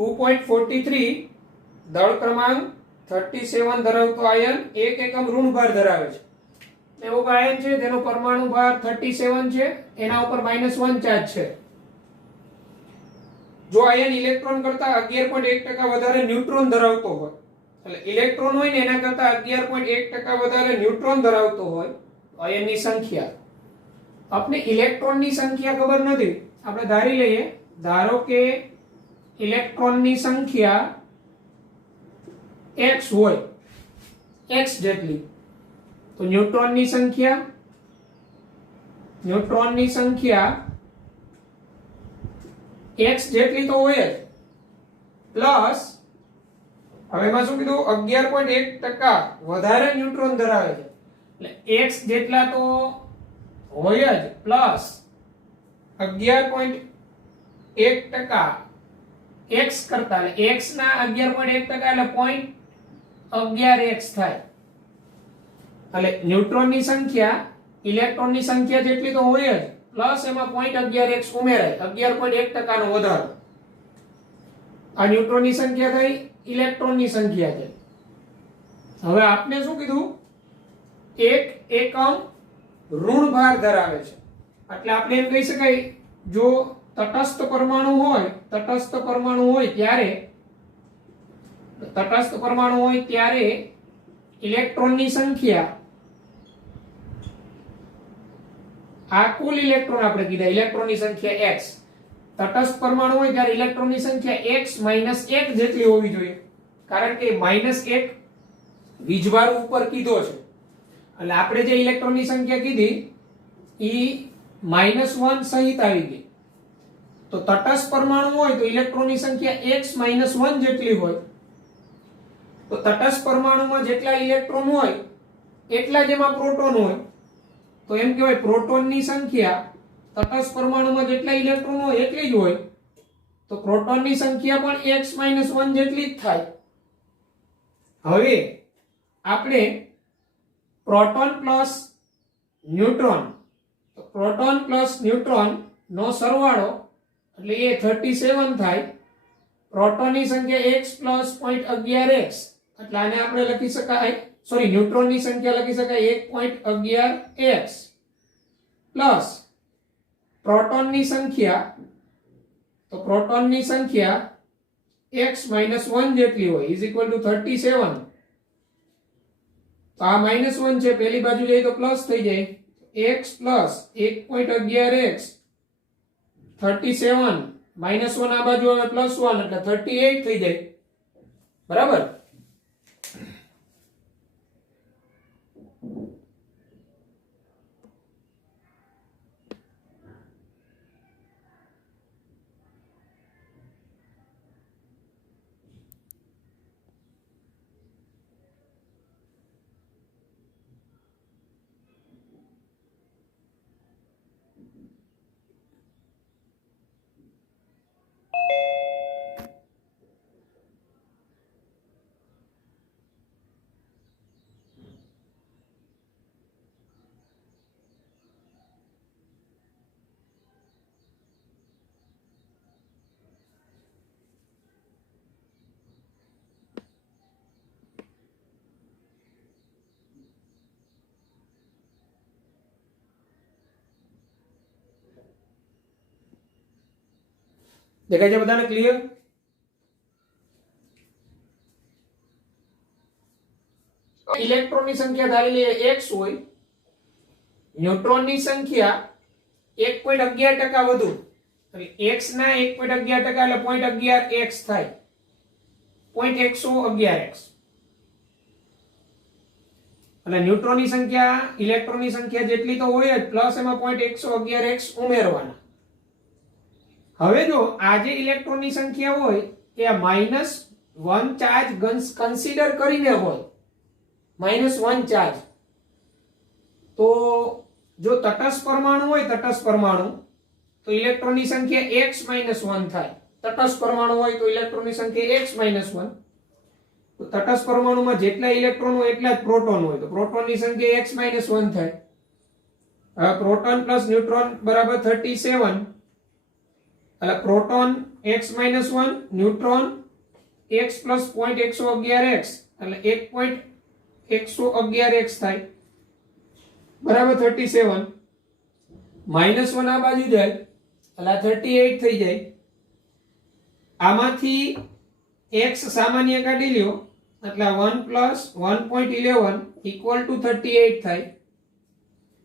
2.43 દળ ક્રમાંક 37 ધરાવતો આયન 1 એકમ ઋણ ભાર ધરાવે છે. એવું આયન છે તેનો પરમાણુ ભાર 37 છે, એના ઉપર -1 ચાર્જ છે. જો આયન ઇલેક્ટ્રોન કરતા 11.1% વધારે ન્યુટ્રોન ધરાવતો હોય, એટલે ઇલેક્ટ્રોન હોય ને એના કરતા 11.1% વધારે ન્યુટ્રોન ધરાવતો હોય તો આયનની સંખ્યા, આપણે ઇલેક્ટ્રોનની સંખ્યા ખબર નથી, આપણે ધારી લઈએ, ધારો કે ઇલેક્ટ્રોનની સંખ્યા x હોય, x જેટલી, તો ન્યુટ્રોનની સંખ્યા x જેટલી તો હોય જ, પ્લસ હવે એમાં શું કીધું 11.1% વધારે ન્યુટ્રોન ધરાવે છે, એટલે x જેટલા તો હોય જ, પ્લસ 11.1% x કરતા, એટલે x ના 11.1% એટલે 0.11x થાય. એટલે ન્યુટ્રોનની સંખ્યા ઇલેક્ટ્રોનની સંખ્યા જેટલી તો હોય જ, પ્લસ એમાં 0.11x ઉમેરાય, 11.1% નો વધારો. આ ન્યુટ્રોનની સંખ્યા થઈ, ઇલેક્ટ્રોનની સંખ્યા થઈ. હવે આપને શું કીધું, 1 એકમ ઋણ ભાર ધરાવે છે, એટલે આપણે એમ કહી શકાય, જો તટસ્થ પરમાણુ હોય ત્યારે ઇલેક્ટ્રોનની સંખ્યા, આ કુલ ઇલેક્ટ્રોન આપણે કીધા, ઇલેક્ટ્રોનની સંખ્યા x, તટસ્થ પરમાણુ હોય ત્યારે ઇલેક્ટ્રોનની સંખ્યા x - 1 જેટલી હોવી જોઈએ, કારણ કે -1 વીજભાર ઉપર કીધો છે, એટલે આપણે જે ઇલેક્ટ્રોનની સંખ્યા કીધી ઈ -1 સહિત આવી ગઈ. તો તટસ્થ પરમાણુ હોય તો ઇલેક્ટ્રોનની સંખ્યા x - 1 જેટલી હોય, તો તટસ્થ પરમાણુમાં જેટલા ઇલેક્ટ્રોન હોય એટલા જ એમાં પ્રોટોન હોય, તો એમ કહેવાય પ્રોટોનની સંખ્યા, તટસ્થ પરમાણુમાં જેટલા ઇલેક્ટ્રોન હોય એટલી જ હોય, તો પ્રોટોનની સંખ્યા પણ x - 1 જેટલી જ થાય. હવે આપણે પ્રોટોન પ્લસ ન્યુટ્રોન નો સરવાળો એટલે એ 37 થાય. પ્રોટોનની સંખ્યા x + 0.11x, એટલે આને આપણે લખી શકાય, ન્યુટ્રોનની સંખ્યા લખી શકાય 1.11x પ્લસ પ્રોટોનની સંખ્યા x - 1 જેટલી હોય = 37. તો આ -1 છે, પેલી બાજુ જઈએ તો પ્લસ થઈ જાય, x + 1.11x 37 -1 આ બાજુ આવે +1 એટલે 38 થઈ જાય, બરાબર. દેખાય છે બધાને ક્લિયર? ઇલેક્ટ્રોનની સંખ્યા ધારી લઈએ x હોય, ન્યુટ્રોનની સંખ્યા 1.11% વધુ, એટલે x ના 1.11% એટલે 0.11x થાય, 0.111x. એટલે ન્યુટ્રોનની સંખ્યા ઇલેક્ટ્રોનની સંખ્યા જેટલી તો હોય જ, પ્લસ એમાં 0.111x ઉમેરવાના. હવે જો આ જે ઇલેક્ટ્રોનની સંખ્યા હોય એ -1 ચાર્જ કન્સિડર કરીને હોય, -1 ચાર્જ, તો જો તટસ્થ પરમાણુ હોય, તો ઇલેક્ટ્રોનની સંખ્યા x - 1 થાય. તટસ્થ પરમાણુ હોય તો ઇલેક્ટ્રોનની સંખ્યા x - 1. તો તટસ્થ પરમાણુમાં જેટલા ઇલેક્ટ્રોન હોય એટલા જ પ્રોટોન હોય, તો પ્રોટોનની સંખ્યા x - 1 થાય. હવે પ્રોટોન પ્લસ ન્યુટ્રોન બરાબર 37, એટલે proton x - 1, neutron x + 0.111x એટલે 1.111x થાય બરાબર 37 -1 આ બાજુ જાય એટલે 38 થઈ જાય આમાંથી x સામાન્ય કાઢી લ્યો એટલે 1 + 1.11 = 38 થાય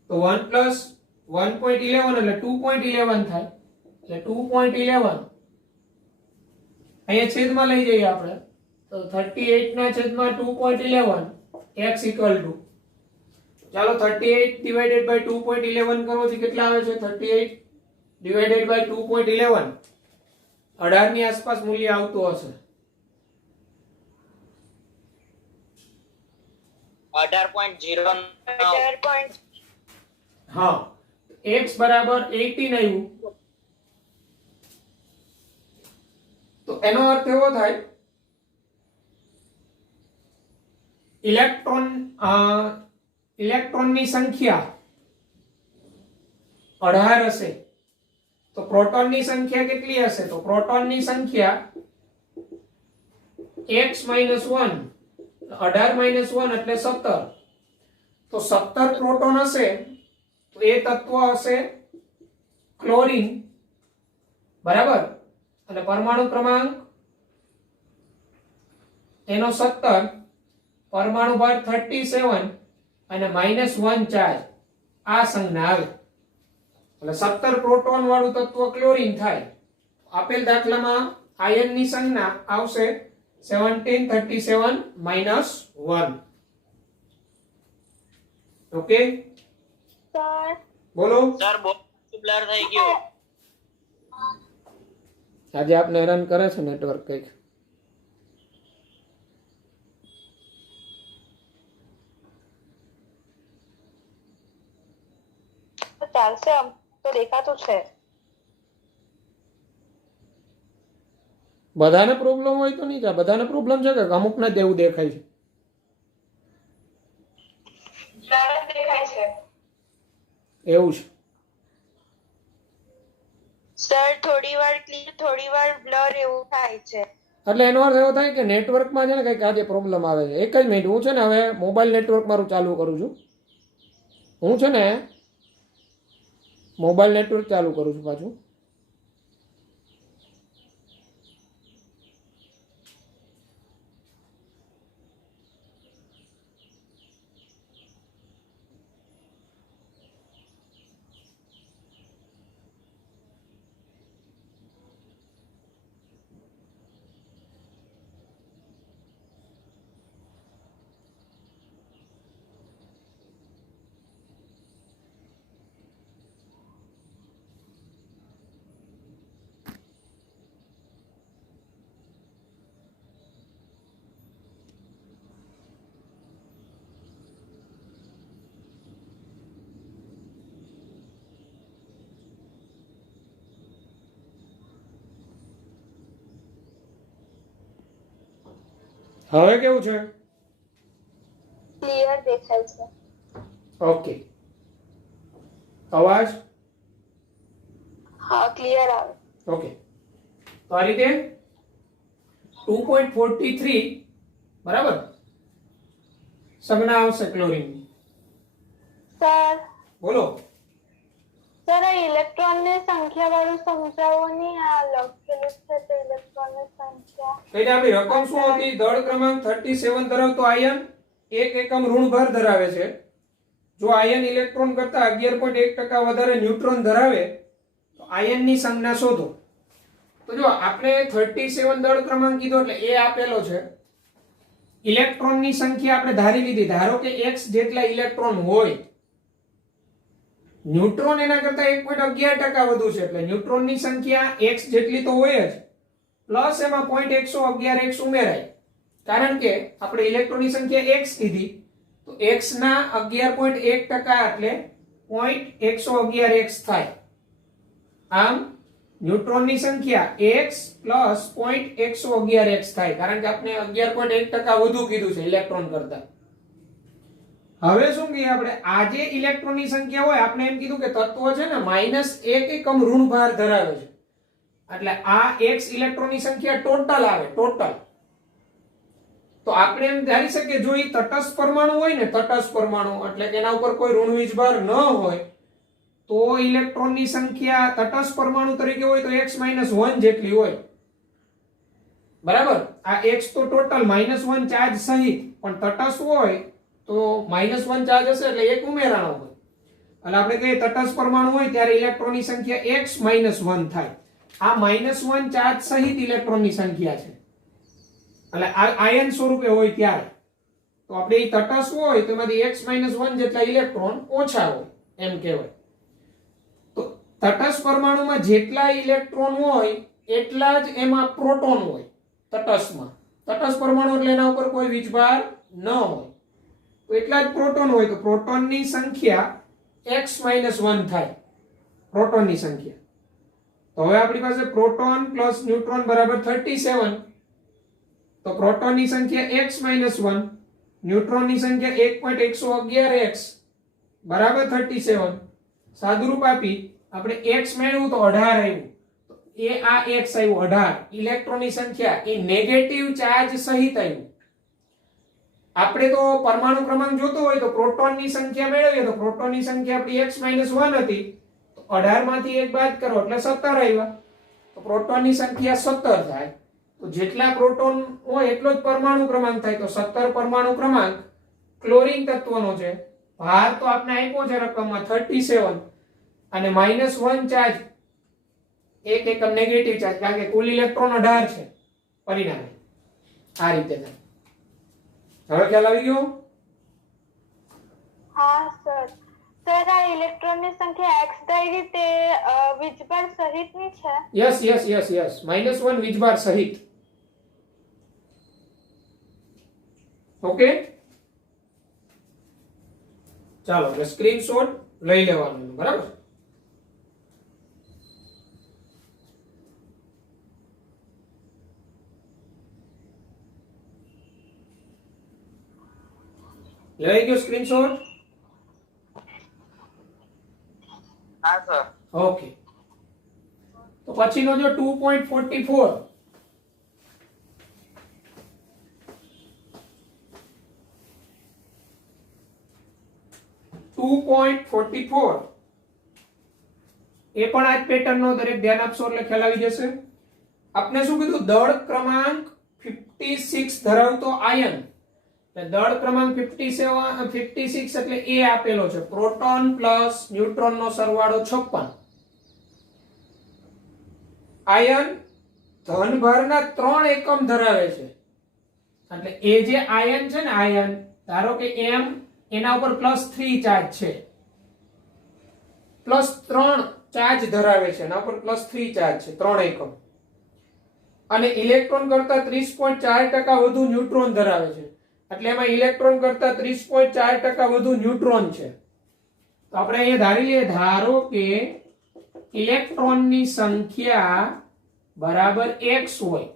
તો 1 + 1.11 એટલે 2.11 થાય એટલે 2.11 અહીંયા છેદમાં લઈ જઈએ આપણે તો 38 ના છેદમાં 2.11 x = ચાલો 38 / 2.11 કરો તો કેટલા આવે છે 38 / 2.11 18 ની આસપાસ મૂલ્ય આવતું હશે 18.09 હા x = 18 આવ્યું તો એનો અર્થ એવો થાય ઇલેક્ટ્રોનની સંખ્યા 18 હશે તો પ્રોટોનની સંખ્યા કેટલી હશે તો પ્રોટોનની સંખ્યા x - 1 18 - 1 એટલે 17 તો 17 પ્રોટોન હશે તો એ તત્વ હશે ક્લોરીન બરાબર અને પરમાણુ ક્રમાંક એનો 17 પરમાણુ ભાર 37 અને -1 ચાર્જ આ સંજ્ઞા આવે એટલે 17 પ્રોટોન વાળું તત્વ ક્લોરીન થાય આપેલ દાખલામાં આયનની સંજ્ઞા આવશે 1737 - 1 ઓકે સર બોલો સર બહુ બ્લર થઈ ગયું આજે આપને હેરાન કરે છે નેટવર્ક કઈક ચાલશે આમ તો દેખાતું છે બધાને પ્રોબ્લેમ હોય તો નહીં ચાલે બધાને પ્રોબ્લેમ છે કે અમુકને જ એવું દેખાય છે દેખાય છે એવું છે સર થોડી વાર ક્લિયર થોડી વાર બ્લર એવું થાય છે એટલે એનો અર્થ એવો થાય કે નેટવર્કમાં છે ને કંઈક આજે પ્રોબ્લેમ આવે છે એક જ મિનિટ હું છે ને હવે મોબાઈલ નેટવર્ક મારું ચાલુ કરું છું હું છે ને મોબાઈલ નેટવર્ક ચાલુ કરું છું પાછું હવે કેવું છે ક્લિયર દેખાય છે ઓકે અવાજ હા ક્લિયર આવે ઓકે તો આ રીતે 2.43 બરાબર સંજ્ઞા આવશે ક્લોરીનની સર બોલો સર આ ઇલેક્ટ્રોન ની સંખ્યા વાળું સમજાવો નહીં આ લખેલું છે તે ઇલેક્ટ્રોન ની સંખ્યા એટલે આપણી રકમ શું હતી દળ ક્રમાંક 37 ધરાવતો આયન એક એકમ ઋણભાર ધરાવે છે જો આયન ઇલેક્ટ્રોન કરતા 11.1% વધારે ન્યુટ્રોન ધરાવે તો આયનની સંજ્ઞા શોધો તો જો આપણે 37 દળ ક્રમાંક કીધો એટલે એ આપેલો છે ઇલેક્ટ્રોનની સંખ્યા આપણે ધારી લીધી ધારો કે x જેટલા ઇલેક્ટ્રોન હોય ન્યુટ્રોન એના કરતા 1.11% વધુ છે એટલે ન્યુટ્રોનની સંખ્યા x જેટલી તો હોય જ પ્લસ એમાં 0.111x ઉમેરાય કારણ કે આપણે ઇલેક્ટ્રોનની સંખ્યા x કીધી તો x ના 11.1% એટલે 0.111x થાય આમ ન્યુટ્રોનની સંખ્યા x પ્લસ 0.111x થાય કારણ કે આપણે 11.1% વધુ કીધું છે ઇલેક્ટ્રોન કરતા હવે શું કહીએ આપણે આ જે ઇલેક્ટ્રોનની સંખ્યા હોય આપણે એમ કીધું કે તત્વ છે ને -1 એકમ ઋણભાર ધરાવે છે એટલે આ x ઇલેક્ટ્રોનની સંખ્યા ટોટલ આવે, ટોટલ. તો આપણે એમ ધારી શકીએ જો ઈ તટસ્થ પરમાણુ હોય ને, તટસ્થ પરમાણુ એટલે કે એના ઉપર કોઈ ઋણ વીજભાર ન હોય તો ઇલેક્ટ્રોનની સંખ્યા તટસ્થ પરમાણુ તરીકે હોય તો x - 1 જેટલી હોય. બરાબર. આ x તો ટોટલ -1 ચાર્જ સહિત, પણ તટસ્થ હોય તો -1 ચાર્જ હશે એટલે એક ઉમેરાણો હોય. એટલે આપણે કહીએ તટસ્થ પરમાણુ હોય ત્યારે ઇલેક્ટ્રોનની સંખ્યા x - 1 થાય. આ -1 ચાર્જ સહિત ઇલેક્ટ્રોનની સંખ્યા છે. એટલે આ આયન સ્વરૂપે હોય ત્યારે તો આપણે ઈ તટસ્થ હોય તો એમાંથી x - 1 જેટલા ઇલેક્ટ્રોન ઓછા હોય એમ કહેવાય. તો તટસ્થ પરમાણુમાં જેટલા ઇલેક્ટ્રોન હોય એટલા જ એમાં પ્રોટોન હોય. તટસ્થમાં તટસ્થ પરમાણુ એટલે એના ઉપર કોઈ વીજભાર ન હોય તો એટલા જ પ્રોટોન હોય. તો પ્રોટોનની સંખ્યા x - 1 થાય, પ્રોટોનની સંખ્યા. તો હવે આપણી પાસે પ્રોટોન પ્લસ ન્યુટ્રોન બરાબર 37. તો પ્રોટોનની સંખ્યા x - 1, ન્યુટ્રોનની સંખ્યા 1.111x બરાબર 37. સાદુરૂપ આપી આપણે x મેળવ્યું તો 18 આવ્યું. તો એ આ x આવ્યું 18. ઇલેક્ટ્રોનની સંખ્યા એ નેગેટિવ ચાર્જ સહિત આવ્યું. આપણે તો પરમાણુ ક્રમાંક જોતો હોય તો પ્રોટોનની સંખ્યા મેળવીએ તો પ્રોટોનની સંખ્યા આપણી x - 1 હતી. તો 18 માંથી 1 બાદ કરો એટલે 17 આવ્યા. તો પ્રોટોનની સંખ્યા 17 થાય. તો જેટલા પ્રોટોન હોય એટલો જ પરમાણુ ક્રમાંક થાય. તો 17 પરમાણુ ક્રમાંક ક્લોરીન તત્વનો છે. ભાર તો આપણે આપ્યો છે રકમમાં 37 અને -1 ચાર્જ, એક એકમ નેગેટિવ ચાર્જ, કારણ કે કુલ ઇલેક્ટ્રોન 18 છે પરિણામે. આ રીતે થાય. હવે ખ્યાલ આવી ગયો? હા સર. સર આ ઇલેક્ટ્રોનની સંખ્યા x ધારી તે વીજભાર સહિતની છે? યસ યસ યસ યસ, -1 વીજભાર સહિત. ઓકે, ચાલો એટલે સ્ક્રીનશોટ લઈ લેવાનો. બરાબર. લઈ ગયો સ્ક્રીનશોટ? હા સર. ઓકે. તો પછીનો જો 2.44 2.44 એ પણ આ જ પેટર્નનો, દરેક ધ્યાન આપશો એટલે ખ્યાલ આવી જશે. આપણે શું કીધું? દળ ક્રમાંક 56 ધરાવતો આયન. દળ ક્રમાંક 56 એટલે એ આપેલો છે. પ્રોટોન પ્લસ ન્યુટ્રોન નો સરવાળો 56. આયન ધનભારના 3 એકમ ધરાવે છે. એટલે એ જે આયન છે ને, આયન ધારો કે m, એના ઉપર +3 ચાર્જ છે, +3 ચાર્જ ધરાવે છે, એના ઉપર +3 ચાર્જ છે, 3 એકમ. અને ઇલેક્ટ્રોન કરતા 30.4% વધુ ન્યુટ્રોન ધરાવે છે. એટલે એમાં ઇલેક્ટ્રોન કરતા 30.4% વધુ ન્યુટ્રોન છે. તો આપણે અહીંયા ધારી લઈએ, ધારો કે ઇલેક્ટ્રોનની સંખ્યા બરાબર x હોય.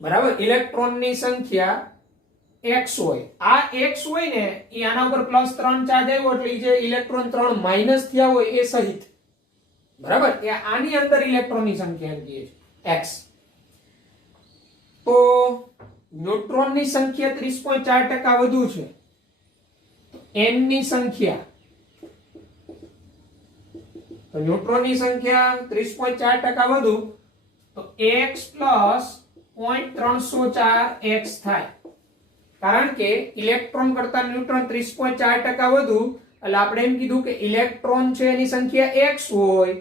બરાબર, ઇલેક્ટ્રોનની સંખ્યા x હોય. આ x હોય ને એ આના ઉપર +3 ચાર્જ આવ્યો એટલે જે ઇલેક્ટ્રોન 3 માઈનસ થયા હોય એ સહિત. બરાબર, એ આની અંદર ઇલેક્ટ્રોનની સંખ્યા કહે છે x. તો ન્યુટ્રોનની સંખ્યા 30.4% વધુ છે. n ની સંખ્યા, તો ન્યુટ્રોનની સંખ્યા 30.4% વધુ તો x + 0.304x થાય. કારણ કે ઇલેક્ટ્રોન કરતા ન્યુટ્રોન 30.4% વધુ એટલે આપણે એમ કીધું કે ઇલેક્ટ્રોન છે એની સંખ્યા x હોય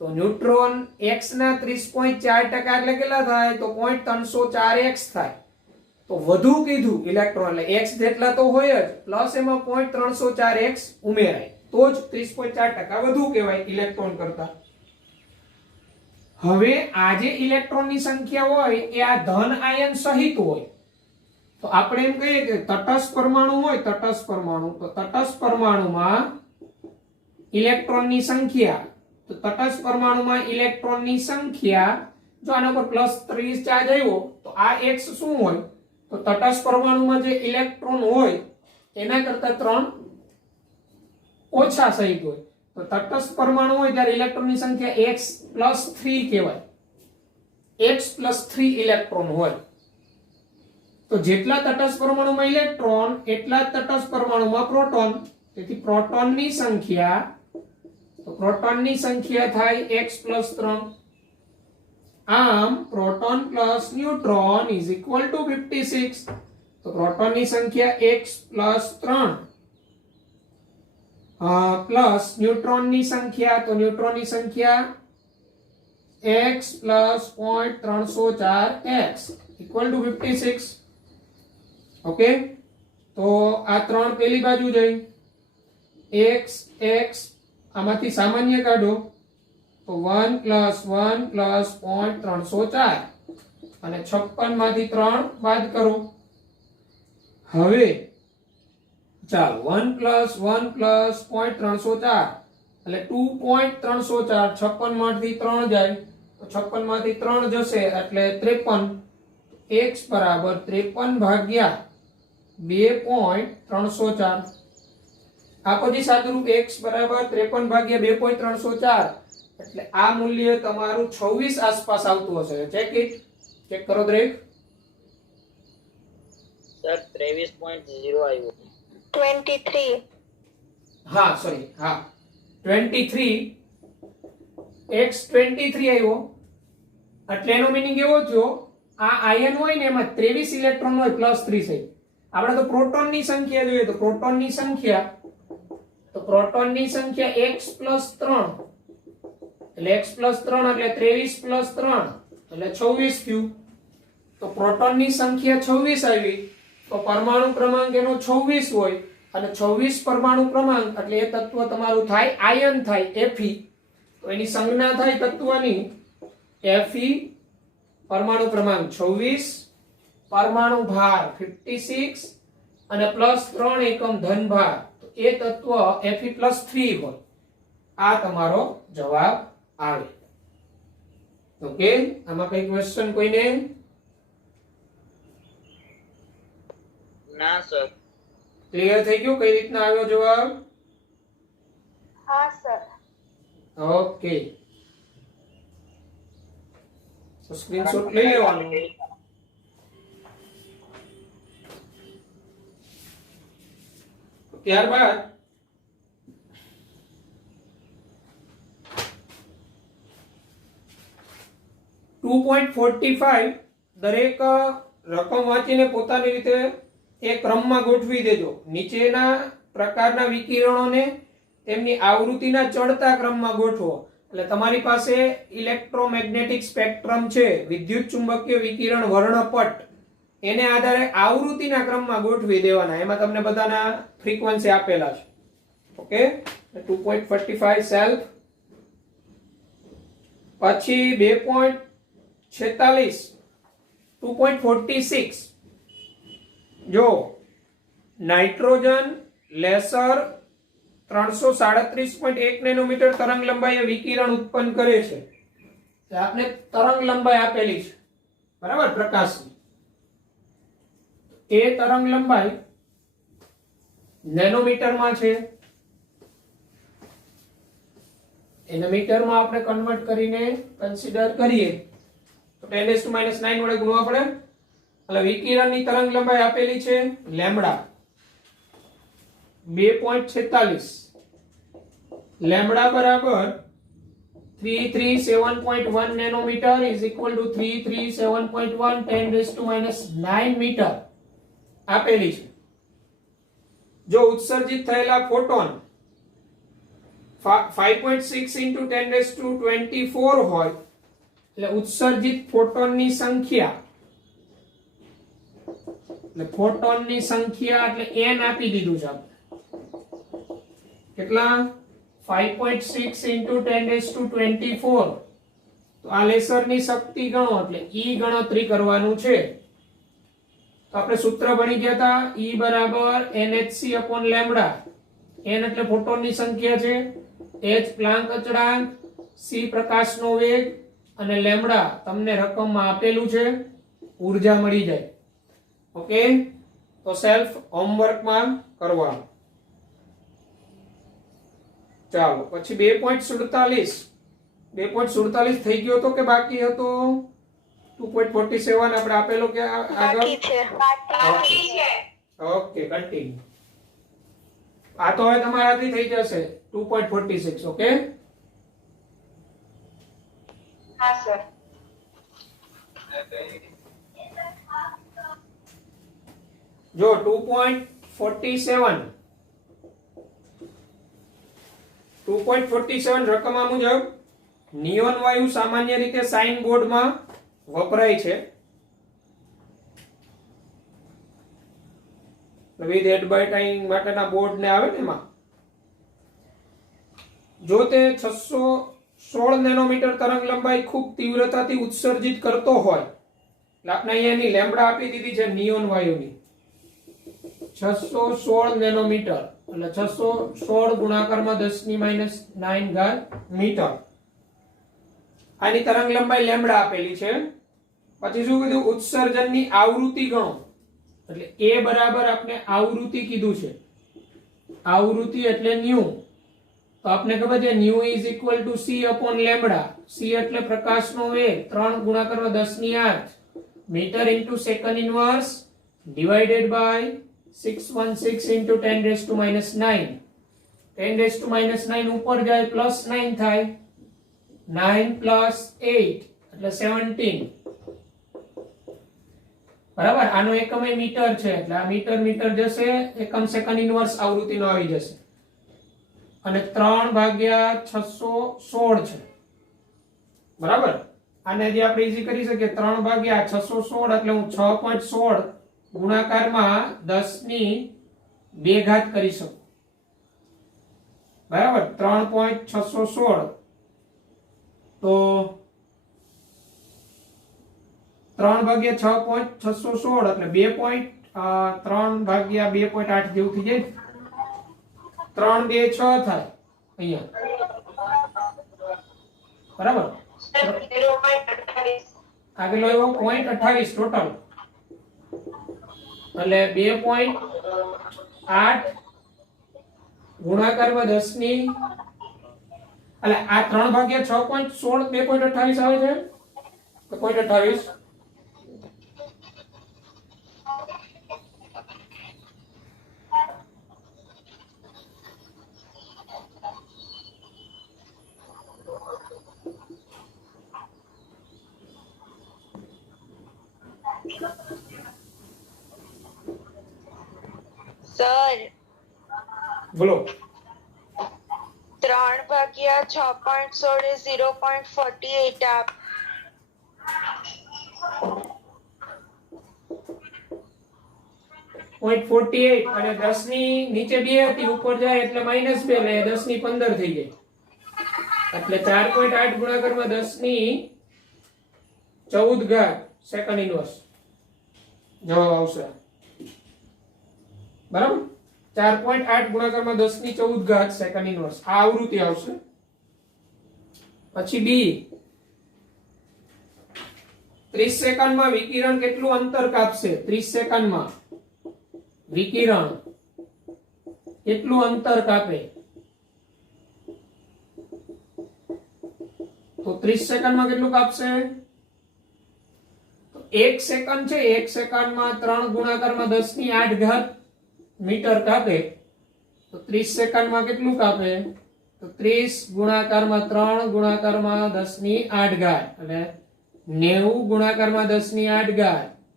તો ન્યુટ્રોન x ના 30.4% એટલે કેટલા થાય? તો 0.304x થાય. તો વધુ કીધું ઇલેક્ટ્રોન એટલે x જેટલા તો હોય જ, પ્લસ એમાં 0.304x ઉમેરાય તો જ 30.4% વધુ કહેવાય ઇલેક્ટ્રોન કરતા. હવે આ જે ઇલેક્ટ્રોનની સંખ્યા હોય એ આ ધન આયન સહિત હોય. તો આપણે એમ કહીએ કે તટસ્થ પરમાણુ હોય, તટસ્થ પરમાણુ, તો તટસ્થ પરમાણુમાં ઇલેક્ટ્રોનની સંખ્યા, તો તટસ્થ પરમાણુમાં ઇલેક્ટ્રોનની સંખ્યા જો આના પર +30 ચાર્જ આવ્યો તો આ x શું હોય? તો તટસ્થ પરમાણુમાં જે ઇલેક્ટ્રોન હોય એના કરતા 3 ઓછા સહિત હોય. તો તટસ્થ પરમાણુ હોય ત્યારે ઇલેક્ટ્રોનની સંખ્યા x+3 કહેવાય. x+3 ઇલેક્ટ્રોન હોય. તો જેટલા તટસ્થ પરમાણુમાં ઇલેક્ટ્રોન એટલા જ તટસ્થ પરમાણુમાં પ્રોટોન. તેથી પ્રોટોનની સંખ્યા થાય x+3. આમ proton plus neutron is equal two 56. તો પ્રોટોનની સંખ્યા x+3 પ્લસ ન્યુટ્રોનની સંખ્યા, તો ન્યુટ્રોનની સંખ્યા x plus 0.304x equal to 56. Okay, તો આ 3 પેલી બાજુ જાય, x આમાંથી સામાન્ય કાઢો તો 1 પ્લસ 1 પ્લસ 0.304 અને 56 માંથી 3 બાદ કરો. હવે ચાલો 1 પ્લસ 1 પ્લસ 0.304 એટલે 2.304. 56 માંથી 3 જાય તો 56 માંથી 3 જશે એટલે 53. x બરાબર 53 ભાગ્યા 2.304. આ પછી સાદુરૂપ x બરાબર 53 ભાગ્યા 2.304 એટલે આ મૂલ્ય તમારું 26 આસપાસ આવતું હશે. ચેક કરો દરેક. સર 23.0 આવ્યું. 23. હા સોરી, હા 23. x 23 આવ્યો એટલે એનો મીનિંગ એવો થયો આ આયન હોય ને એમાં 23 ઇલેક્ટ્રોન હોય પ્લસ 3 છે. આપણે તો પ્રોટોનની સંખ્યા જોઈએ તો પ્રોટોનની સંખ્યા x+3 એટલે x+3 એટલે 23+3 એટલે 26 થયું. તો પ્રોટોનની સંખ્યા 26 આવી તો પરમાણુ ક્રમાંક એનો 26 હોય અને 26 પરમાણુ ક્રમાંક એટલે એ તત્વ તમારું થાય આયન થાય Fe. તો એની સંજ્ઞા થાય તત્વની Fe, પરમાણુ ક્રમાંક 26, પરમાણુ ભાર 56 અને +3 એકમ ધન ભાર. તો એ તત્વ Fe+3 હોય. આ તમારો જવાબ આવે. ઓકે, આમાં કઈ ક્વેશ્ચન કોઈને? ના સર. ક્લિયર થઈ ગયું કઈ રીતના આવ્યો જવાબ? હા સર. ઓકે, તો સ્ક્રીનશોટ લઈ લેવાનો. ત્યારબાદ .45 દરેક રકમ વાંચીને પોતાની રીતે એ ક્રમમાં ગોઠવી દેજો. નીચેના પ્રકારના વિકિરણોને તેમની આવૃત્તિના ચડતા ક્રમમાં ગોઠવો. એટલે તમારી પાસે ઇલેક્ટ્રોમેગ્નેટિક સ્પેક્ટ્રમ છે, વિદ્યુત ચુંબકીય વિકિરણ વર્ણપટ, એને આધારે આવૃત્તિના ક્રમમાં ગોઠવી દેવાના. એમાં તમને બધાના ફ્રીક્વન્સી આપેલા છે. Okay, 2.45 self. પછી 2.46 2.46 જો નાઇટ્રોજન લેસર 337.1 નેનોમીટર તરંગ લંબાઈએ વિકિરણ ઉત્પન્ન કરે છે. આપને તરંગ લંબાઈ આપેલી છે, બરાબર, પ્રકાશની. એ તરંગ લંબાઈ નેનોમીટરમાં છે. એને મીટરમાં આપણે કન્વર્ટ કરીને કન્સિડર કરીએ તો 10⁻⁹ વડે ગુણવા પડે. એટલે વિકિરણની તરંગ લંબાઈ આપેલી છે લેમ્બડા 2.46. લેમ્બડા બરાબર 337.1 nanometre is equal to 337.1 10⁻⁹ metre આપેલી છે. જો ઉત્સર્જિત થયેલા ફોટોન 5.6 into 10⁻24 હોય એટલે ઉત્સર્જિત ફોટોનની સંખ્યા એટલે n આપી દીધું છે આપણે. કેટલા? 5.6 into 10⁻24. તો આ લેસરની શક્તિ ગણો એટલે E ગણતરી કરવાનું છે. તો આપણે સૂત્ર ભણી ગયા હતા E બરાબર nhc/λ. n એટલે ફોટોનની સંખ્યા છે, h પ્લાન્ક અચળાંક, c પ્રકાશનો વેગ અને લેમ્બડા તમને રકમમાં આપેલું છે, ઊર્જા મળી જાય. ઓકે, તો સેલ્ફ હોમવર્કમાં કરવાનું. ચાલો પછી 2.47 2.47 થઈ ગયો તો કે બાકી હતો? 2.47 આપણે આપેલો કે આગળ? બાકી છે. Okay continue. આ તો હવે તમારાથી થઈ જશે 2.46. ઓકે હા સર. જો 2.47 રકમા મુજબ નિયોન વાયુ સામાન્ય રીતે સાઇન બોર્ડમાં વપરાય છે. વિથ એડવર્ટાઇઝિંગ માટેના બોર્ડ ને આવે ને એમાં. જો તે 616 નેનોમીટર તરંગ લંબાઈ ખૂબ તીવ્રતાથી ઉત્સર્જિત કરતો હોય, એટલે આપણે અહીંયા એની લેમ્બડા આપી દીધી છે નિયોન વાયુની 616 નેનોમીટર, એટલે 616 ગુણાકારમાં 10⁻⁹ મીટર આની તરંગ લંબાઈ લેમ્બડા આપેલી છે. પછી શું કીધું? ઉત્સર્જનની આવૃત્તિ ગણો, એટલે a બરાબર આપણે આવૃત્તિ કીધું છે. આવૃત્તિ એટલે ન્યુ, તો આપણે ખબર છે nu is equal to c upon lambda. c એટલે પ્રકાશનો વેગ 3 ગુણાકારમાં 10⁸ metre into second inverse divided by 616 into 10⁻⁹. 10⁻⁹ ઉપર જાય પ્લસ 9 થાય, 9 પ્લસ 8 એટલે 17. બરાબર. આનો એકમ એ મીટર છે, એટલે આ મીટર મીટર જશે, એકમ સેકન્ડ ઇન્વર્સ આવૃત્તિનો આવી જશે. અને 3/616 છે. બરાબર. આને જે આપણે ઈઝી કરી શકીએ 3/616 એટલે હું 6.16 ગુણાકારમાં 10⁻² કરી શકું. બરાબર. 3.616 તો 3/6.616 એટલે 3/2.8 જેવું થઈ જાય. 3 2 6 થાય અહીંયા. બરાબર. આગળ આવ્યો 0.28 ટોટલ, એટલે 2.8 ગુણાકારમાં 10⁻, એટલે આ 3/6.16 2.28 આવે છે તો 0.28. સર બોલો. 3/6.16 એ 0.48 આપ. .48 અને 10 ની નીચે 2 હતી, ઉપર જાય એટલે -2 એટલે 10⁻15 થઈ જાય. એટલે 4.8 ગુણાકારમાં 10⁻14 સેકન્ડ ઇન્વર્સ જવાબ આવશે. બરાબર. 4.8 ગુણાકારમાં 10⁻14 સેકન્ડ ઇન્વર્સ આ આવૃત્તિ આવશે. પછી બી 30 સેકન્ડમાં વિકિરણ કેટલું અંતર કાપશે? 30 સેકન્ડમાં વિકિરણ કેટલું અંતર કાપે? તો 30 સેકન્ડમાં કેટલું કાપશે? તો 1 સેકન્ડ છે, 1 સેકન્ડમાં 3 ગુણાકારમાં 10⁸ મીટર કાપે. તો 30 સેકન્ડમાં કેટલું કાપે? તો 30 ગુણાકારમાં 3 ગુણાકારમાં 10⁸ એટલે 90 ગુણાકારમાં 10⁸,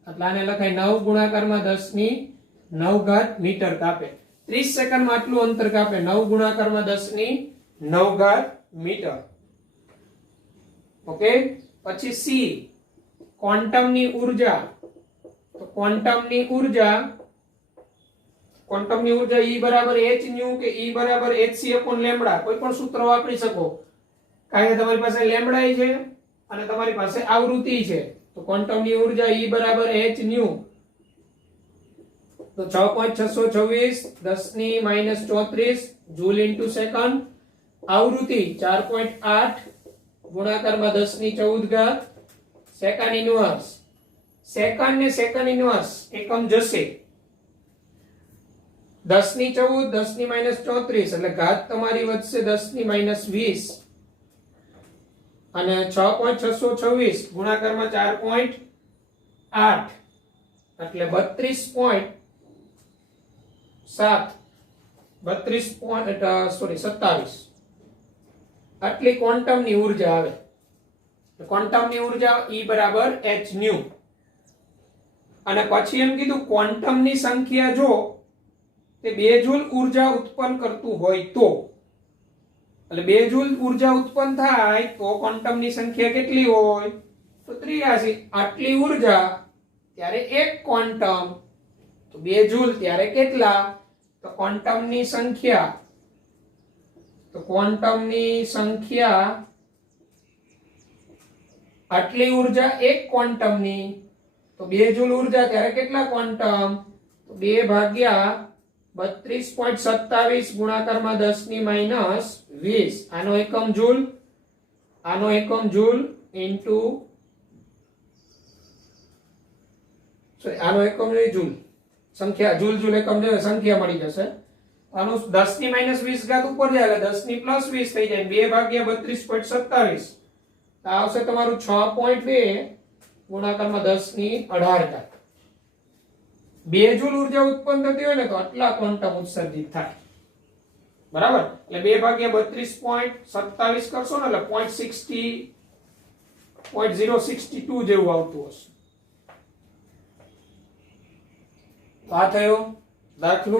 એટલે આને લખાય 9 ગુણાકારમાં 10⁹ મીટર કાપે. 30 સેકન્ડમાં આટલું અંતર કાપે, 9 ગુણાકારમાં 10⁹ મીટર. ઓકે. પછી સી ક્વોન્ટમની ઊર્જા. તો ક્વોન્ટમની ઊર્જા E બરાબર h ન્યુ કે E બરાબર hc અપોન લેમ્બડા, કોઈ પણ સૂત્ર વાપરી શકો, કારણ કે તમારી પાસે લેમ્બડા છે અને તમારી પાસે આવૃત્તિ છે. તો ક્વોન્ટમની ઊર્જા E બરાબર h ન્યુ, તો 6.626 10⁻⁻34 જૂલ ઇન્ટુ સેકન્ડ. આવૃત્તિ 4.8 ગુણાકારમાં 10⁻14 સેકન્ડ ઇન્વર્સ. સેકન્ડ ને સેકન્ડ ઇન્વર્સ એકમ જશે 10 ની 14, 10 ની -34 એટલે ઘાત તમારી વધશે 10 ની -20 અને 6.626 ગુણાકારમાં 4.8 એટલે 27 આટલી ક્વોન્ટમની ઉર્જા આવે. ક્વોન્ટમની ઉર્જા E બરાબર h ન્યુ. અને પછી એમ કીધું ક્વોન્ટમની સંખ્યા જો તે 2 જૂલ ઉર્જા ઉત્પન્ન કરતું હોય તો, એટલે 2 જૂલ ઉર્જા ઉત્પન્ન થાય તો ક્વોન્ટમની સંખ્યા કેટલી હોય? તો 83. આટલી ઉર્જા ત્યારે એક ક્વોન્ટમ, તો 2 જૂલ ત્યારે કેટલા? તો ક્વોન્ટમની સંખ્યા આટલી ઉર્જા એક ક્વોન્ટમની, તો 2 જૂલ ઉર્જા ત્યારે કેટલા ક્વોન્ટમ? તો 2 ભાગ્યા 32.27 ગુણાકારમાં 10 ની -20. આનો એકમ જૂલ ઇન્ટુ આનો એકમ નહીં જૂલ, સંખ્યા જૂલ એકમ છે, સંખ્યા મળી જશે. આનું 10 ની -20 ઘાત ઉપર જાય એટલે 10 ની +20 થઈ જાય. 2 ભાગ્યા 32.27 આવશે તમારું 6.2 ગુણાકારમાં 10 ની 18 ઘાત. 2 જૂલ ઉર્જા ઉત્પન્ન થતી હોય ને તો આટલા ક્વોન્ટમ ઉત્સર્જિત થાય. બરાબર? એટલે 2 ભાગ્યા 32.27 કરશો ને એટલે 0.062 જેવું આવતું હશે. તો આ થયો દાખલો.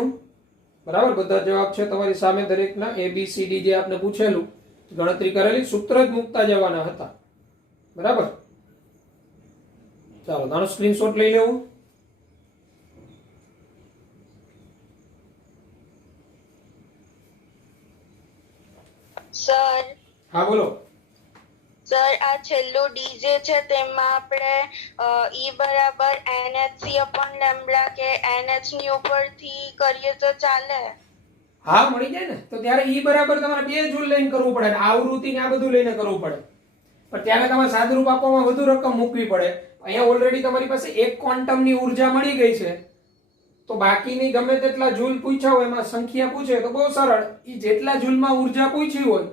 બરાબર? બધા જવાબ છે તમારી સામે દરેકના. ABCD જે આપને પૂછેલું ગણતરી કરેલી, સૂત્ર જ મૂકતા જવાના હતા. બરાબર? ચાલો આનો સ્ક્રીનશોટ લઈ લેવું. સર હા બોલો. સર આ છેલ્લું ડી જે છે તેમાં આપણે E બરાબર NHC upon લેમ્બડા કે NH ની ઉપરથી કરીએ તો ચાલે? હા મળી જાય ને. તો ત્યારે E બરાબર તમારે 2 જૂલ લઈને કરવું પડે, આવૃત્તિ ને આ બધું લઈને કરવું પડે. પણ ત્યારે તમારે સાદરૂપ આપવામાં વધુ રકમ મૂકવી પડે. અહીંયા ઓલરેડી તમારી પાસે એક ક્વોન્ટમની ઉર્જા મળી ગઈ છે, તો બાકીની ગમે તેટલા જૂલ પૂછ્યા હોય એમાં સંખ્યા પૂછે તો બહુ સરળ. એ જેટલા જૂલમાં ઉર્જા પૂછી હોય,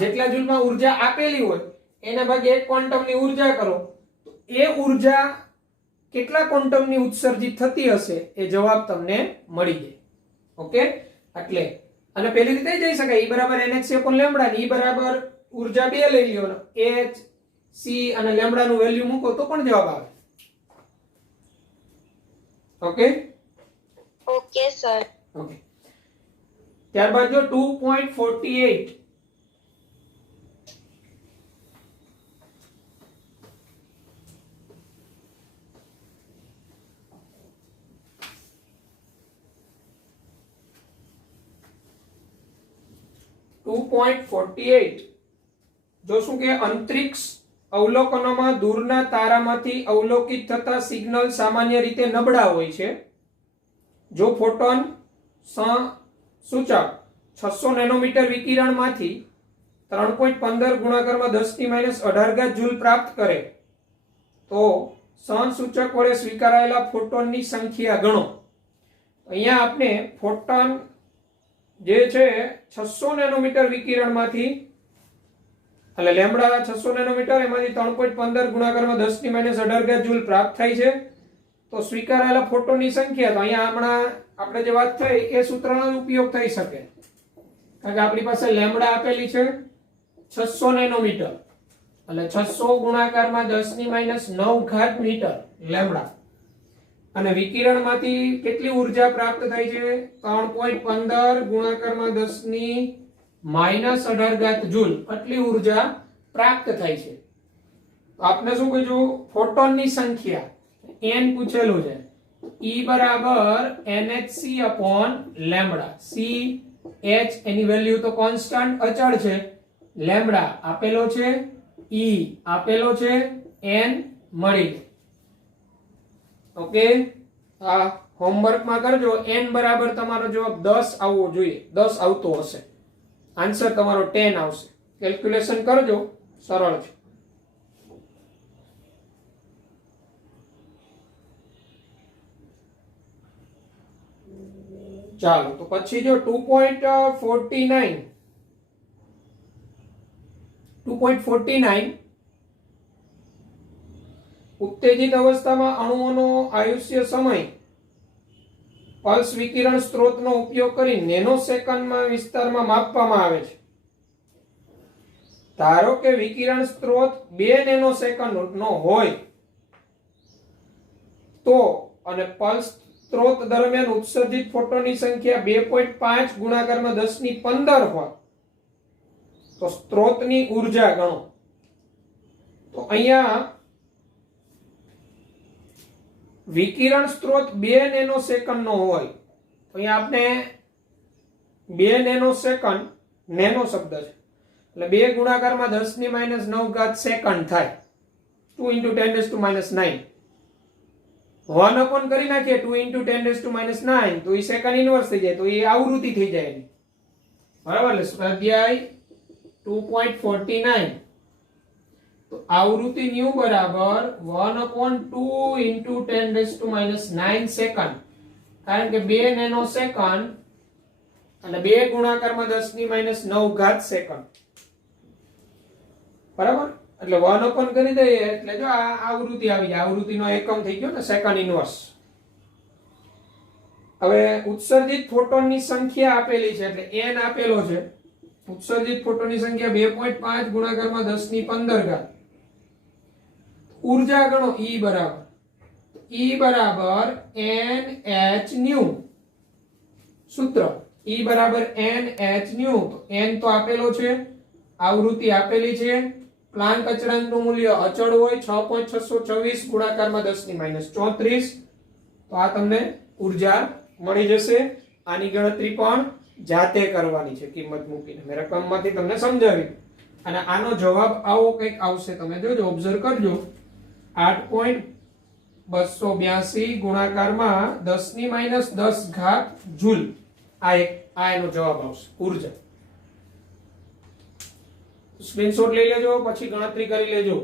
જેટલા જૂલમાં ઉર્જા આપેલી હોય એના ભાગે એક ક્વોન્ટમની ઉર્જા કરો, તો એ ઉર્જા કેટલા ક્વોન્ટમની ઉત્સર્જિત થતી હશે એ જવાબ તમને મળી જાય. ઓકે? એટલે અને પેલી રીતે જઈ શકાય. E બરાબર NHC upon લેમ્બડા, E બરાબર ઉર્જા 2 લઈ લ્યો, H C અને લેમ્બડા નું વેલ્યુ મૂકો તો પણ જવાબ આવે. ઓકે? Okay sir. ઓકે. ત્યારબાદ જો 2.48 2.48 જો શું કે અંતરિક્ષ અવલોકનોમાં દૂરના તારામાંથી અવલોકિત થતા સિગ્નલ સામાન્ય રીતે નબળા હોય છે. જો ફોટોન સૂચક 600 નેનોમીટર વિકિરણમાંથી 3.15 ગુણાકારમાં 10 ની -18 ઘાત જૂલ પ્રાપ્ત કરે તો સૂચક વડે સ્વીકારાયેલા ફોટોનની સંખ્યા ગણો. અહીંયા આપણે ફોટોન જે છે 600 નેનોમીટર વિકિરણમાંથી, એટલે લેમ્બડા 600 નેનોમીટર એમાંથી 3.15 ગુણાકારમાં 10 ની -18 ઘાત જૂલ પ્રાપ્ત થાય છે. તો સ્વીકારાયેલા ફોટોનની સંખ્યા, તો અહીંયા હમણાં આપણે જે વાત થઈ એ સૂત્રનો ઉપયોગ થઈ શકે, કારણ કે આપણી પાસે લેમ્બડા આપેલી છે 600 નેનોમીટર, એટલે 600 ગુણાકારમાં 10 ની -9 ઘાત મીટર લેમ્બડા, અને વિકિરણમાંથી કેટલી ઉર્જા પ્રાપ્ત થાય છે? 3.15 ગુણાકારમાં 10 ની -18 ઘાત જૂલ, આટલી ઉર્જા પ્રાપ્ત થાય છે. આપને શું કીધું? ફોટોનની સંખ્યા n પૂછેલું છે. E બરાબર NHC upon lambda. C H એની વેલ્યુ તો કોન્સ્ટન્ટ અચળ છે, લેમ્બડા આપેલો છે, E આપેલો છે, n મળી ગઈ. ઓકે? આ હોમવર્કમાં કરજો. n બરાબર તમારો જવાબ 10 આવવો જોઈએ, 10 આવતો હશે. આન્સર તમારો 10 આવશે. કેલ્ક્યુલેશન કરજો, સરળ છે. ચાલો તો પછી જો 2.49 ઉત્તેજિત અવસ્થામાં અણુઓનો આયુષ્ય સમય પલ્સ વિકિરણ સ્ત્રોતનો ઉપયોગ કરી નેનો સેકન્ડમાં વિસ્તારમાં માપવામાં આવે છે. ધારો કે વિકિરણ સ્ત્રોત 2 નેનો સેકન્ડનો હોય તો અને પલ્સ સ્ત્રોત દરમિયાન ઉત્સર્જિત ફોટોનની સંખ્યા 2.5 ગુણાકારમાં 10^15 હોય તો સ્ત્રોતની ઉર્જા ગણો. તો અહીંયા વિકિરણ સ્ત્રોત 2 નેનો સેકન્ડનો હોય તો અહીંયા આપણે 2 નેનો સેકન્ડ, નેનો શબ્દ છે એટલે 2 ગુણાકારમાં 10^-9 સેકન્ડ થાય. 2 × 10⁻⁹. 1 અપોન કરી નાખીએ 2 × 10⁻⁹ તો એ સેકન્ડ ઇન્વર્સ થઈ જાય, તો એ આવૃત્તિ થઈ જાય એની. બરાબર. એટલે સ્વાધ્યાય 2.49 તો આવૃત્તિ ન્યુ બરાબર 1/2 × 10⁻⁹ સેકન્ડ. કારણ કે 2 નેનો સેકન્ડ અને 2 ગુણાકારમાં 10^-9 સેકન્ડ. બરાબર. એટલે 1 અપોન કરી દઈએ એટલે જો આ આવૃત્તિ આવી જાય. આવૃત્તિનો એકમ થઈ ગયો ને સેકન્ડ ઇન્વર્સ. હવે ઉત્સર્જિત ફોટોનની સંખ્યા આપેલી છે એટલે n આપેલો છે. ઉત્સર્જિત ફોટોનની સંખ્યા 2.5 ગુણાકારમાં 10^15. ઊર્જા ગણો. E બરાબર nhν. સૂત્ર E બરાબર nhν. તો n તો આપેલો છે, આવૃત્તિ આપેલી છે, પ્લાન્ક અચળાંકનું મૂલ્ય અચળ હોય 6.626 ગુણાકારમાં 10^-34. તો આ તમને ઊર્જા મળી જશે. આની ગણતરી પણ જાતે કરવાની છે કિંમત મૂકીને. મેં રકમમાંથી તમને સમજાવી અને આનો જવાબ આવો કંઈક આવશે. તમે જોજો, ઓબ્ઝર્વ કરજો. 8.282 ગુણાકારમાં 10^-10 જૂલ. આ એનો જવાબ આવશે ઊર્જા. સ્ક્રીનશોટ લઈ લેજો, પછી ગણતરી કરી લેજો.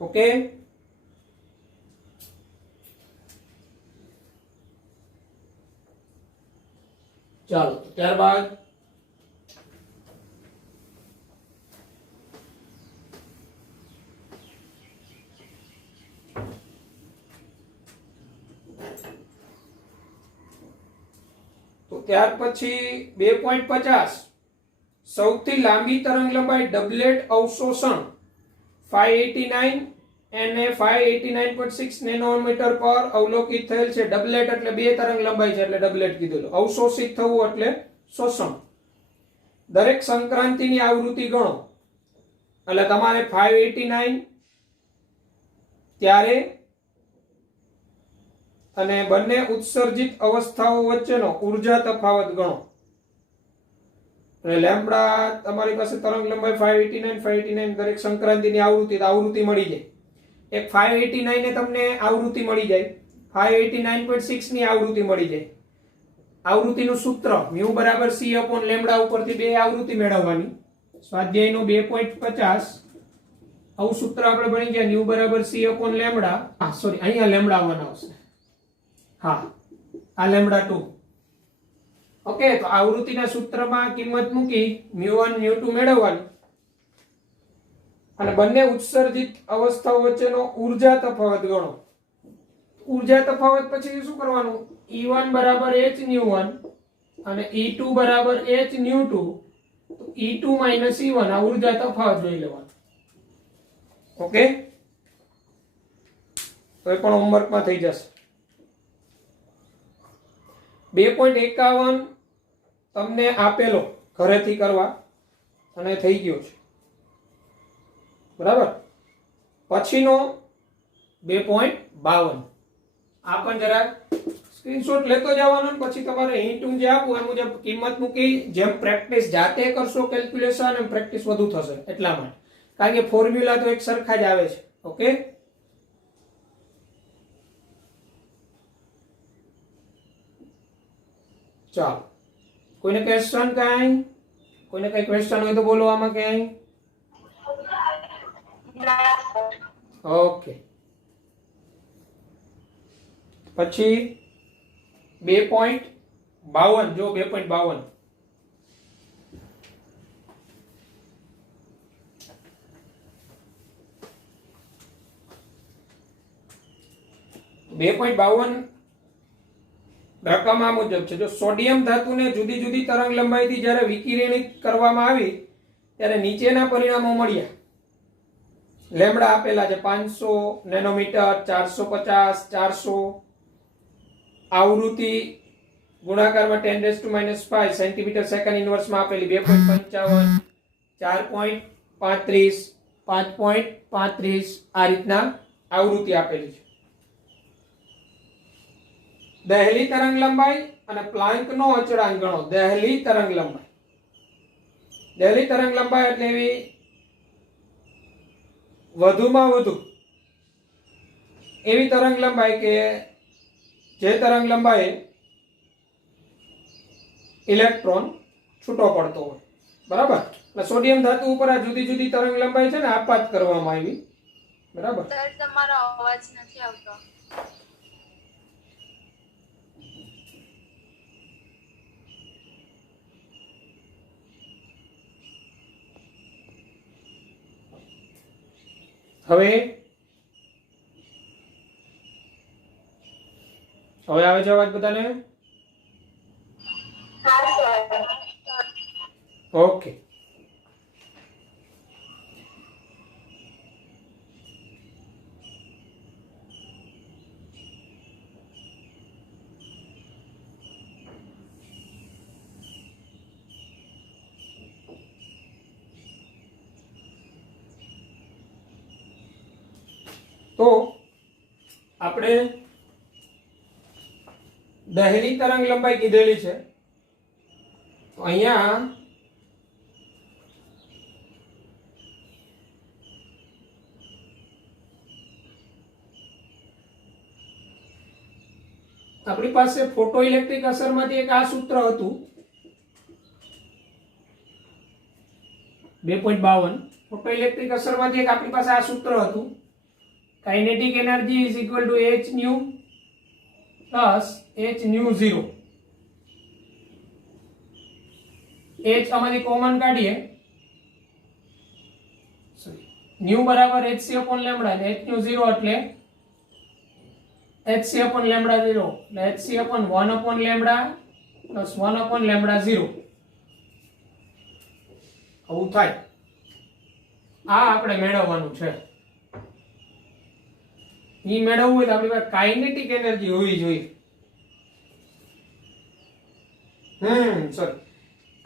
ઓકે. ચાલો ત્યારબાદ ત્યાર પછી 2.50 સૌથી લાંબી તરંગ લંબાઈ ડબલેટ અવશોષણ 589 અને 589.6 નેનોમીટર પર અવલોકિત થયેલ છે. ડબલેટ એટલે 2 તરંગ લંબાઈ છે એટલે ડબલેટ કીધેલું. અવશોષિત થવું એટલે શોષણ. દરેક સંક્રાંતિની આવૃત્તિ ગણો. એટલે તમારે 589 ત્યારે અને બંને ઉત્સર્જિત અવસ્થાઓ વચ્ચેનો ઊર્જા તફાવત ગણો. અને લેમ્બડા તમારી પાસે તરંગ લંબાઈ 589 દરેક સંક્રાંતિની આવૃત્તિ મળી જાય. એક 589 ને તમને આવૃત્તિ મળી જાય, 589.6 ની આવૃત્તિ મળી જાય. આવૃત્તિનું સૂત્ર μ બરાબર c અપોન લેમ્બડા ઉપરથી બે આવૃત્તિ મેળવવાની. સ્વાધ્યાયનો 2.50 આવું સૂત્ર આપણે ભણી ગયા. μ બરાબર c અપોન લેમ્બડા. સોરી, અહીંયા લેમ્બડા આવવાના આવશે. હા, આ લેમ્બડા 2. ઓકે. તો આવૃત્તિના સૂત્રમાં કિંમત મૂકી μ1 μ2 મેળવવાની અને બંને ઉત્સર્જિત અવસ્થાઓ વચ્ચેનો ઊર્જા તફાવત ગણો. ઊર્જા તફાવત પછી શું કરવાનું? E1 બરાબર hν1 અને E2 બરાબર hν2. તો E2 E1 આ ઊર્જા તફાવત જોઈ લેવાનો. ઓકે. તો એ પણ હોમવર્કમાં થઈ જશે. 2.51 તમને આપેલો ઘરેથી કરવા અને થઈ ગયો છે. બરાબર. પછીનો 2.52 આ પણ જરા સ્ક્રીનશોટ લેતો જવાનો. પછી તમારે હિન્ટ હું જે આપું એ મુજબ કિંમત મૂકી. જેમ પ્રેક્ટિસ જાતે કરશો કેલ્ક્યુલેશન એમ પ્રેક્ટિસ વધુ થશે. એટલા માટે, કારણ કે ફોર્મ્યુલા તો એક સરખા જ આવે છે. ઓકે. ચાલો, કોઈને ક્વેશ્ચન કાંઈ? કોઈને કઈ ક્વેશ્ચન હોય તો બોલો આમાં ક્યાંય. ના સર. ઓકે, પછી 2.52, જો 2.52 રકમ આ મુજબ છે. જો સોડિયમ ધાતુને જુદી જુદી તરંગ લંબાઈથી જ્યારે વિકિરણિત કરવામાં આવી ત્યારે નીચેના પરિણામો મળ્યા. લેમ્બડા આપેલા છે 500 નેનોમીટર, 450, 400. આવૃત્તિ ગુણાકારમાં 10⁻⁵ સેન્ટીમીટર સેકન્ડ ઇન્વર્સમાં આપેલી 2.55, 4.35, 5.35 આ રીતના આવૃત્તિ આપેલી છે. દહેલી તરંગ લંબાઈ અને પ્લાન્કનો અચળાંક ગણો. દહેલી તરંગ લંબાઈ, દહેલી તરંગ લંબાઈ એટલે એવી વધુમાં વધુ એવી તરંગ લંબાઈ કે જે તરંગ લંબાઈ ઇલેક્ટ્રોન છૂટો પડતો હોય. બરાબર, એટલે સોડિયમ ધાતુ ઉપર આ જુદી જુદી તરંગ લંબાઈ છે ને આપાત કરવામાં આવી. બરાબર. સર તમારો અવાજ નથી આવતો. હવે આવે છે અવાજ બધાને? હા સર. ઓકે, તો આપણે દહેલી તરંગ લંબાઈ કીધેલી છે. તો અહીંયા આપણી પાસે ફોટો ઇલેક્ટ્રિક અસરમાંથી એક આ સૂત્ર હતું 2.52. ફોટો ઇલેક્ટ્રિક અસરમાંથી એક આપણી પાસે આ સૂત્ર હતું, kinetic energy is equal two h new plus h new 0. h આમાંથી કોમન કાઢીએ, ન્યુ બરાબર hc upon lambda, h new 0 એટલે hc upon લેમ્બડા 0, એટલે hc upon 1 upon lambda plus 1 upon lambda 0. આવું થાય. આ આપણે મેળવવાનું છે. ઈ મેળવવું હોય તો આપણી પાસે કાઇનેટિક એનર્જી હોવી જોઈએ. સોરી,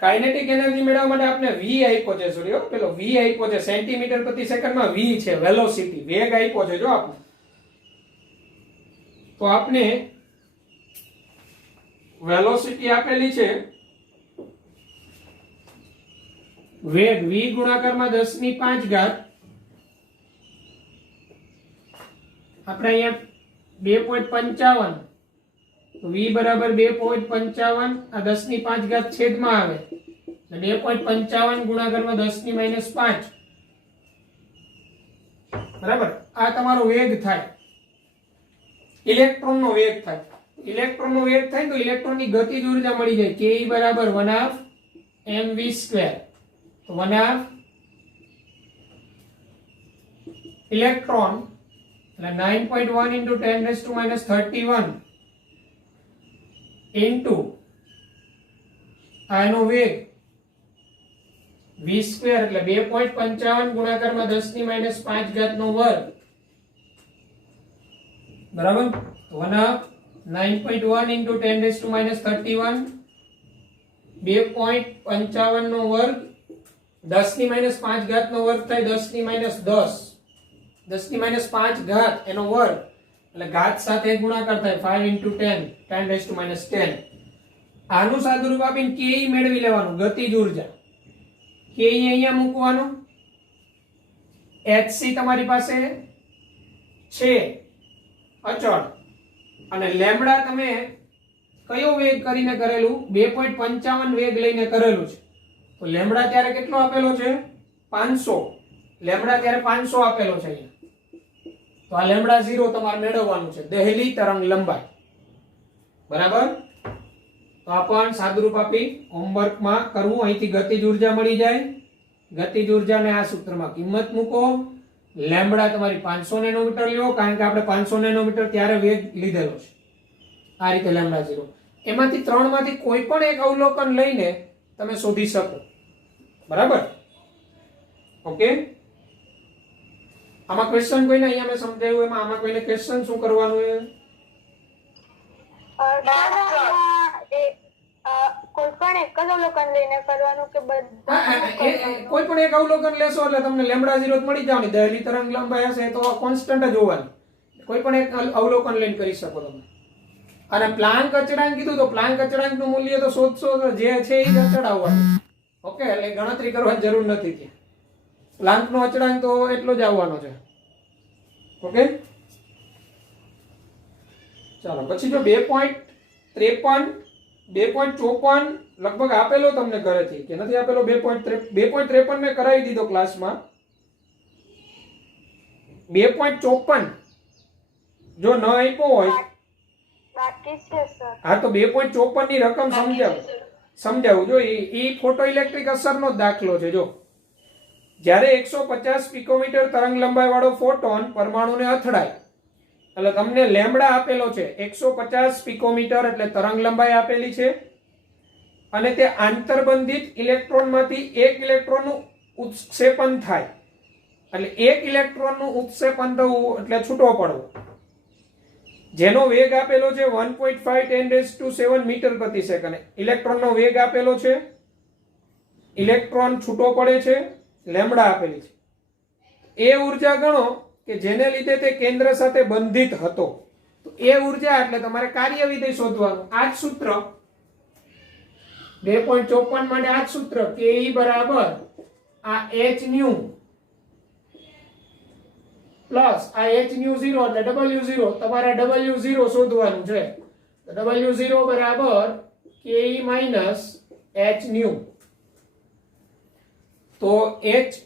કાઇનેટિક એનર્જી મેળવવા માટે આપણે v આપ્યો છે. સોરી, પેલો v આપ્યો છે, સેન્ટીમીટર પ્રતિ સેકન્ડમાં v છે, વેલોસિટી, વેગ આપ્યો છે. જો આપણે તો આપણે વેલોસિટી આપેલી છે, વેગ v ગુણાકારમાં 10⁵. આપણે અહીંયા 2.55, v બરાબર 2.55, આ 10⁵ છેદમાં આવે એટલે 2.55 ગુણાકારમાં 10⁻⁵. બરાબર, આ તમારો વેગ થાય, ઇલેક્ટ્રોનનો વેગ થાય. ઇલેક્ટ્રોનનો વેગ થાય તો ઇલેક્ટ્રોનની ગતિજ ઊર્જા મળી જાય, ke બરાબર 1/2 mv². તો 1/2 ઇલેક્ટ્રોન એટલે 9.1 into 10⁻31 into આનો વેગ v² એટલે 2.55 ગુણાકારમાં 10⁻⁵ નો વર્ગ. બરાબર, 9.1 into 10⁻31 2.55 નો વર્ગ, 10⁻⁵ નો વર્ગ થાય 10⁻⁻10, 10⁻⁵ એનો વર્ગ એટલે ઘાત સાથે ગુણાકાર થાય 5 into 10, 10⁻⁻10. આનું સાદુરૂપ આપીને ke મેળવી લેવાનું, ગતિજ ઊર્જા. ke અહીંયા મૂકવાનું, hc તમારી પાસે છે અચળ, અને લેમ્બડા તમે કયો વેગ કરીને કરેલું? 2.55 વેગ લઈને કરેલું છે. તો લેમ્બડા ત્યારે કેટલો આપેલો છે? 500. લેમ્બડા ત્યારે 500 આપેલો છે અહીંયા, તો આ લેમ્બડા 0 તમારે મેળવવાનું છે, દહેલી તરંગ લંબાઈ. બરાબર? તો આ પણ સાદુરૂપ આપી હોમવર્કમાં કરવું. અહીંથી ગતિજ ઉર્જા મળી જાય, ગતિજ ઉર્જાને આ સૂત્રમાં કિંમત મૂકો. લેમ્બડા તમારી 500 નેનોમીટર લ્યો, કારણ કે આપણે 500 નેનોમીટર ત્યારે વેગ લીધેલો છે. આ રીતે લેમ્બડા 0. એમાંથી ત્રણમાંથી કોઈ પણ એક અવલોકન લઈને તમે શોધી શકો. બરાબર? ઓકે. આમાં ક્વેશ્ચન કોઈને અહીંયા મેં સમજાવ્યું એમાં આમાં કોઈને ક્વેશ્ચન શું કરવાનું છે? કોઈ પણ એક જ અવલોકન લઈને કરવાનું કે બધા? કોઈ પણ એક અવલોકન લેશો એટલે તમને લેમ્બડા 0 મળી જવાની. દહેલી તરંગ લંબાઈ હશે તો કોન્સ્ટન્ટ જ હોવાની. કોઈ પણ એક અવલોકન લઈને કરી શકો તમે. અને પ્લાન્ક અચળાંક કીધું તો પ્લાન્ક અચળાંકનું મૂલ્ય તો શોધશો તો જે છે એ જ અચળાવવાનું. ઓકે, એટલે ગણતરી કરવાની જરૂર નથી ત્યાં. પ્લાન્કનો અચળાંક તો એટલો જ આવવાનો છે. ઓકે, ચાલો પછી જો 2.53 2.54 લગભગ આપેલો તમને ઘરેથી કે નથી આપેલો? 2.53 મેં કરાવી દીધો ક્લાસમાં. 2.54 જો ન આપ્યો હોય બાકી છે સર. હા, તો 2.54 ની રકમ સમજાવું જો. એ ફોટો ઇલેક્ટ્રિક અસરનો જ દાખલો છે. જો જ્યારે 150 પિકોમીટર તરંગ લંબાઈ વાળો ફોટોન પરમાણુને અથડાય એટલે તમને લેમ્બડા આપેલો છે 150 પિકોમીટર, એટલે તરંગ લંબાઈ આપેલી છે. અને તે આંતરબંધિત ઇલેક્ટ્રોનમાંથી એક ઇલેક્ટ્રોનનું ઉત્ક્ષેપણ થાય, એટલે એક ઇલેક્ટ્રોનનું ઉત્ક્ષેપણ થવું એટલે છૂટો પડવો, જેનો વેગ આપેલો છે 1.5 × 10⁷ મીટર પ્રતિ સેકન્ડ. ઇલેક્ટ્રોનનો વેગ આપેલો છે, ઇલેક્ટ્રોન છૂટો પડે છે, લેમ્બડા આપેલી છે. એ ઉર્જા ગણો કે જેને લીધે તે કેન્દ્ર સાથે બંધિત હતો. તો એ ઉર્જા એટલે તમારે કાર્ય વિધેય શોધવાનું. આ જ સૂત્ર 2.54 માટે આ જ સૂત્ર કે E બરાબર આ h ન્યુ પ્લસ આ h ન્યુ 0 એટલે w0. તમારે w0 શોધવાનું છે. તો w0 બરાબર ke માઈનસ h ન્યુ. તો h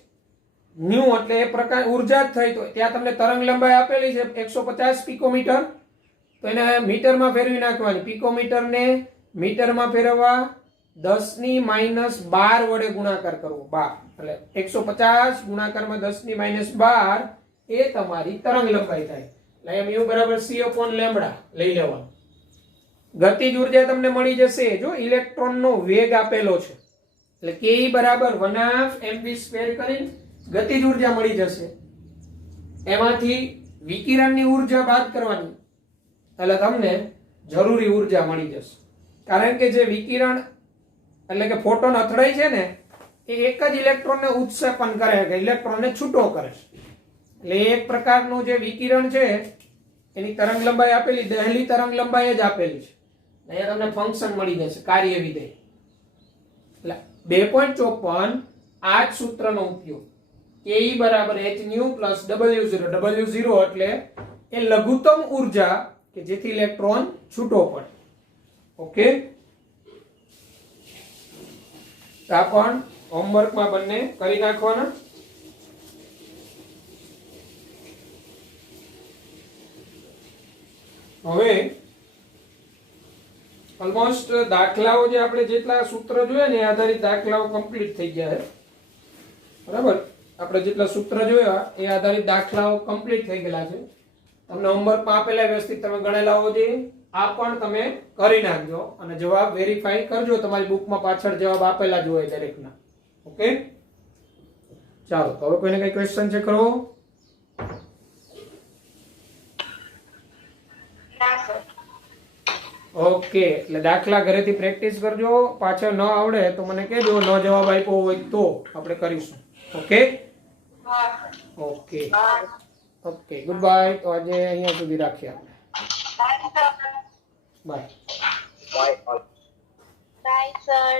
ન્યુ એટલે એ પ્રકાર ઉર્જા જ થઈ. તો ત્યાં તમને તરંગ લંબાઈ આપેલી છે 150 પિકોમીટર, તો એને મીટરમાં ફેરવી નાખવાની. પિકોમીટરને મીટરમાં ફેરવવા 10⁻12 વડે ગુણાકાર કરવો. 12 એટલે 150 ગુણાકારમાં 10⁻12 એ તમારી તરંગ લંબાઈ થાય. એટલે mu બરાબર c/લેમ્બડા લઈ લેવાનું. ગતિજ ઉર્જા તમને મળી જશે જો ઇલેક્ટ્રોનનો વેગ આપેલો છે એટલે ke બરાબર 1/2 mv² કરી ગતિજ ઉર્જા મળી જશે. એમાંથી વિકિરણની ઉર્જા બાદ કરવાની એટલે તમને જરૂરી ઉર્જા મળી જશે. કારણ કે જે વિકિરણ એટલે કે ફોટોન અથડાય છે ને એ એક જ ઇલેક્ટ્રોનને ઉત્ક્ષેપણ કરે કે ઇલેક્ટ્રોનને છૂટો કરે છે. એટલે એક પ્રકારનું જે વિકિરણ છે એની તરંગ લંબાઈ આપેલી, દહેલી તરંગ લંબાઈ જ આપેલી છે. અહીંયા તમને ફંક્શન મળી જશે, કાર્ય વિધેય. એટલે 2.54 આ જ સૂત્રનો ઉપયોગ ke બરાબર h new plus w0. w0 એટલે એ લઘુત્તમ ઉર્જા કે જેથી ઇલેક્ટ્રોન છૂટો પડે. ઓકે, આ પણ હોમવર્કમાં બંને કરી નાખવાના. હવે ઓલમોસ્ટ દાખલાઓ જે આપણે જેટલા સૂત્ર જોયા ને એ આધારિત દાખલાઓ કમ્પ્લીટ થઈ ગયા છે. બરાબર? આપણે જેટલા સૂત્ર જોયા એ આધારિત દાખલાઓ કમ્પ્લીટ થઈ ગયેલા છે. તમને હોમવર્કમાં આપેલા વ્યવસ્થિત તમે ગણેલા હોવો જોઈએ. આ પણ તમે કરી નાખજો અને જવાબ વેરીફાઈ કરજો. તમારી બુકમાં પાછળ જવાબ આપેલા જ હોય દરેકના. ઓકે, ચાલો તો હવે કોઈને કઈ ક્વેશ્ચન છે ખરો? ઓકે, એટલે દાખલા ઘરેથી પ્રેક્ટિસ કરજો. પાછળ ન આવડે તો મને કહેજો, ન જવાબ આપ્યો હોય તો આપણે કરીશું. Okay okay okay, good bye. તો આજે અહીંયા સુધી રાખીએ આપણે. Bye bye sir.